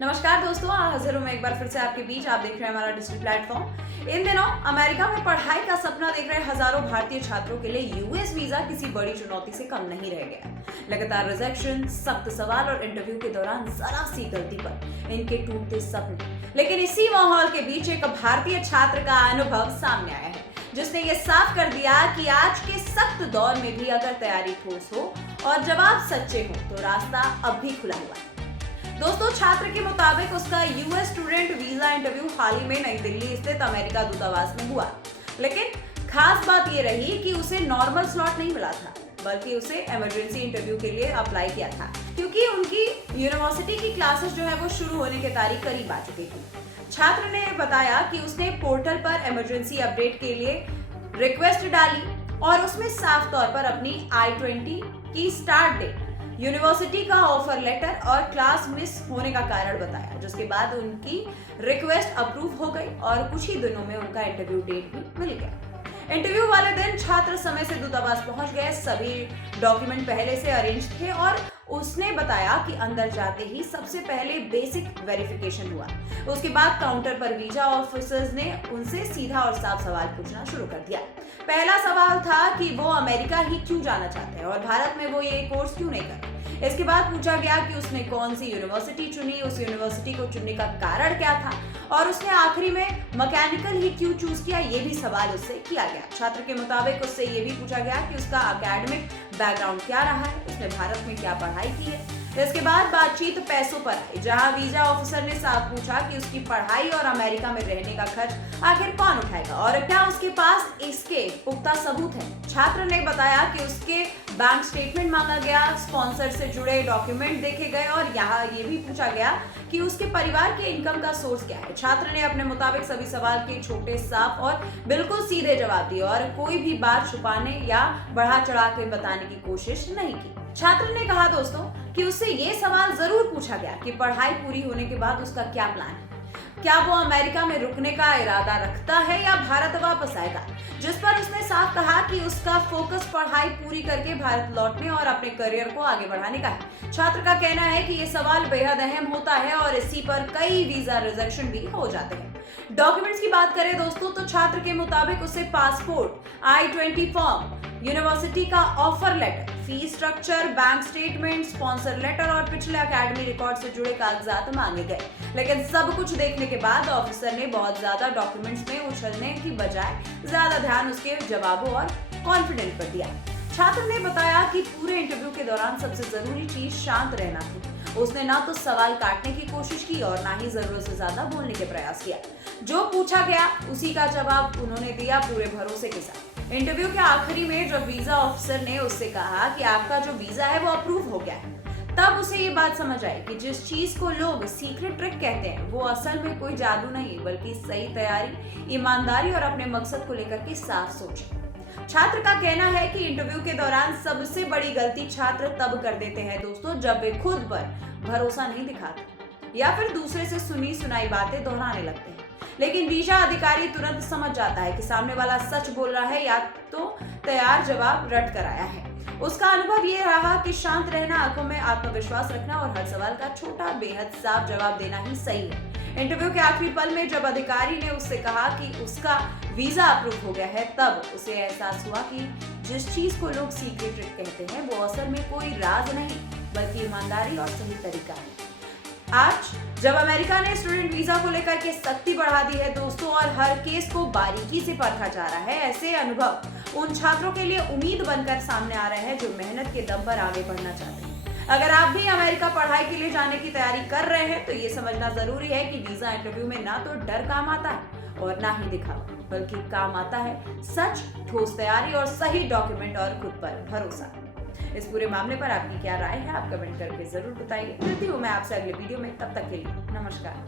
नमस्कार दोस्तों, हाजिर हूं मैं एक बार फिर से आपके बीच। आप देख रहे हैं हमारा डिजिटल प्लेटफॉर्म। इन दिनों अमेरिका में पढ़ाई का सपना देख रहे हजारों भारतीय छात्रों के लिए यूएस वीजा किसी बड़ी चुनौती से कम नहीं रह गया। लगातार रिजेक्शन, सख्त सवाल और इंटरव्यू के दौरान जरा सी गलती पर इनके टूटते सपने। लेकिन इसी माहौल के बीच एक भारतीय छात्र का अनुभव सामने आया है, जिसने ये साफ कर दिया कि आज के सख्त दौर में भी अगर तैयारी ठोस हो और जवाब सच्चे हो तो रास्ता अब भी खुला हुआ है। दोस्तों, छात्र के मुताबिक उसका यूएस स्टूडेंट वीजा इंटरव्यू हाल ही में नई दिल्ली स्थित अमेरिका दूतावास में हुआ। लेकिन खास बात यह रही कि उसे नॉर्मल स्लॉट नहीं मिला था, बल्कि उसे इमरजेंसी इंटरव्यू के लिए अप्लाई किया था, क्योंकि उनकी यूनिवर्सिटी की क्लासेस जो है वो शुरू होने की तारीख करीब आ चुकी थी। छात्र ने बताया कि उसने पोर्टल पर इमरजेंसी अपडेट के लिए रिक्वेस्ट डाली और उसमें साफ तौर पर अपनी I-20 की स्टार्ट डेट, यूनिवर्सिटी का ऑफर लेटर और क्लास मिस होने का कारण बताया, जिसके बाद उनकी रिक्वेस्ट अप्रूव हो गई और कुछ ही दिनों में उनका इंटरव्यू डेट भी मिल गया। इंटरव्यू वाले दिन छात्र समय से दूतावास पहुंच गए। सभी डॉक्यूमेंट पहले से अरेंज थे और उसने बताया कि अंदर जाते ही सबसे पहले बेसिक वेरिफिकेशन हुआ। उसके बाद काउंटर पर वीजा ऑफिसर्स ने उनसे सीधा और साफ सवाल पूछना शुरू कर दिया। पहला सवाल था कि वो अमेरिका ही क्यों जाना चाहते हैं और भारत में वो ये कोर्स क्यों नहीं कर। इसके बाद पूछा गया कि उसने कौन सी यूनिवर्सिटी चुनी, उस यूनिवर्सिटी को चुनने का कारण क्या था और उसने आखिरी में मैकेनिकल ही क्यों चूज किया, ये भी सवाल उससे किया गया। छात्र के मुताबिक उससे ये भी पूछा गया कि उसका एकेडमिक बैकग्राउंड क्या रहा है, उसने भारत में क्या पढ़ाई की है। इसके बाद बातचीत पैसों पर आई, जहां वीजा ऑफिसर ने साफ पूछा कि उसकी पढ़ाई और अमेरिका में रहने का खर्च आखिर कौन उठाएगा और क्या उसके पास इसके पुख्ता सबूत है। छात्र ने बताया कि उसके बैंक स्टेटमेंट मांगा गया, स्पॉन्सर से जुड़े डॉक्यूमेंट देखे गए और यहाँ ये भी पूछा गया कि उसके परिवार के इनकम का सोर्स क्या है। छात्र ने अपने मुताबिक सभी सवाल के छोटे, साफ और बिल्कुल सीधे जवाब दिए और कोई भी बात छुपाने या बढ़ा चढ़ा कर बताने की कोशिश नहीं की। छात्र ने कहा दोस्तों कि उससे ये सवाल जरूर पूछा गया कि पढ़ाई पूरी होने के बाद उसका क्या प्लान है, क्या वो अमेरिका में रुकने का इरादा रखता है या भारत वापस आएगा, जिस पर उसने साफ कहा कि उसका फोकस पढ़ाई पूरी करके भारत लौटने और अपने करियर को आगे बढ़ाने का है। छात्र का कहना है कि ये सवाल बेहद अहम होता है और इसी पर कई वीजा रिजेक्शन भी हो जाते हैं। डॉक्यूमेंट्स की बात करें दोस्तों तो छात्र के मुताबिक उसे पासपोर्ट, I-20 फॉर्म, यूनिवर्सिटी का offer letter, fees structure, bank statement, sponsor letter और पिछले एकेडमी रिकॉर्ड से जुड़े कागजात मांगे गए। लेकिन सब कुछ देखने के बाद ऑफिसर ने बहुत ज्यादा डॉक्यूमेंट्स में उछलने की बजाय ज्यादा ध्यान उसके जवाबों और कॉन्फिडेंस पर दिया। छात्र ने बताया कि पूरे इंटरव्यू के दौरान सबसे जरूरी चीज शांत रहना थी। उसने ना तो सवाल काटने की कोशिश की और ना ही जरूरत से ज्यादा बोलने के प्रयास किया। जो पूछा गया उसी का जवाब उन्होंने दिया पूरे भरोसे के साथ। इंटरव्यू के आखिरी में जब वीजा ऑफिसर ने उससे कहा कि आपका जो वीजा है वो अप्रूव हो गया है, तब उसे ये बात समझ आई कि जिस चीज को लोग सीक्रेट ट्रिक कहते हैं वो असल में कोई जादू नहीं, बल्कि सही तैयारी, ईमानदारी और अपने मकसद को लेकर के साफ सोच। छात्र का कहना है कि इंटरव्यू के दौरान सबसे बड़ी गलती छात्र तब कर देते हैं दोस्तों, जब वे खुद पर भरोसा नहीं दिखाते या फिर दूसरे से सुनी सुनाई बातें दोहराने लगते हैं। लेकिन वीजा अधिकारी तुरंत समझ जाता है कि सामने वाला सच बोल रहा है या तो तैयार जवाब रट कर आया है। उसका अनुभव ये रहा कि शांत रहना, आंखों में आत्मविश्वास रखना और हर सवाल का छोटा, बेहद साफ जवाब देना ही सही है। इंटरव्यू के आखिरी पल में जब अधिकारी ने उससे कहा कि उसका वीजा अप्रूव हो गया है, तब उसे एहसास हुआ कि जिस चीज को लोग सीक्रेट ट्रिक कहते हैं वो असल में कोई राज नहीं, बल्कि ईमानदारी और सही तरीका है। आज जब अमेरिका ने स्टूडेंट वीजा को लेकर के सख्ती बढ़ा दी है दोस्तों और हर केस को बारीकी से परखा जा रहा है, ऐसे अनुभव उन छात्रों के लिए उम्मीद बनकर सामने आ रहे हैं जो मेहनत के दम पर आगे बढ़ना चाहते हैं। अगर आप भी अमेरिका पढ़ाई के लिए जाने की तैयारी कर रहे हैं तो ये समझना जरूरी है कि वीजा इंटरव्यू में ना तो डर काम आता है और ना ही दिखावा, बल्कि काम आता है सच, ठोस तैयारी और सही डॉक्यूमेंट और खुद पर भरोसा। इस पूरे मामले पर आपकी क्या राय है, आप कमेंट करके जरूर बताइए। मिलती हूँ मैं आपसे अगले वीडियो में, तब तक के लिए नमस्कार।